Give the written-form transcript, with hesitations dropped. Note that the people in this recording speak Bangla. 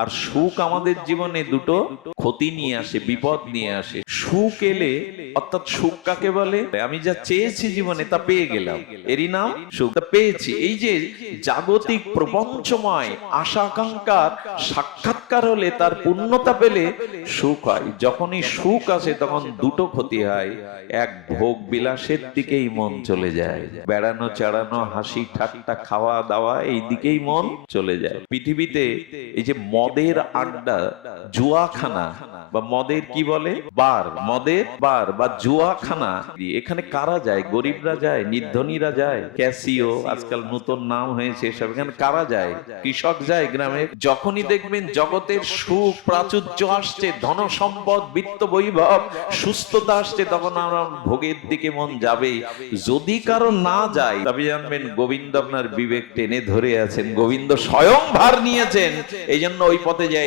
আর সুখ আমাদের জীবনে দুটো ক্ষতি নিয়ে আসে, বিপদ নিয়ে আসে। সুখ এলে, অর্থাৎ সুখ কাকে বলে? আমি যা চেয়েছি জীবনে তা পেয়ে গেলাম, এরই নাম সুখ। তা পেয়েছি, এই যে জাগতিক প্রপঞ্চময় আশা আকাঙ্ক্ষার সাক্ষাৎকার হলে, তার পূর্ণতা পেলে সুখ হয়। যখনই সুখ আসে তখন দুটো ক্ষতি হয়। এক, ভোগ বিলাসের দিকেই মন চলে যায়, বেড়ানো চাড়ানো, হাসি ঠাট্টা, খাওয়া দাওয়া, এই দিকেই মন চলে যায়। পৃথিবীতে এই যে মদের আড্ডা, জুয়াখানা বা মদের কি বলে, বার, মদের বার বা জুয়াখানা, এখানে কারা যায়? গরিবরা যায়, নির্ধনীরা যায়। ক্যাসিও আজকাল নতুন নাম হয়েছে সব, এখানে কারা যায়? কৃষক যায় গ্রামে। যখনই দেখবেন জগতের সুখ প্রাচুর্য আসছে, ধন সম্পদ, বিত্ত বৈভব, সুস্থতা আসছে, তখন আমরা ভোগের দিকে মন যাবে। যদি কারো না যায়, তবে জানবেন গোবিন্দ আপনার বিবেক টেনে ধরে আছেন, গোবিন্দ স্বয়ং ভার নিয়েছেন, এই জন্য ওই পথে যায়।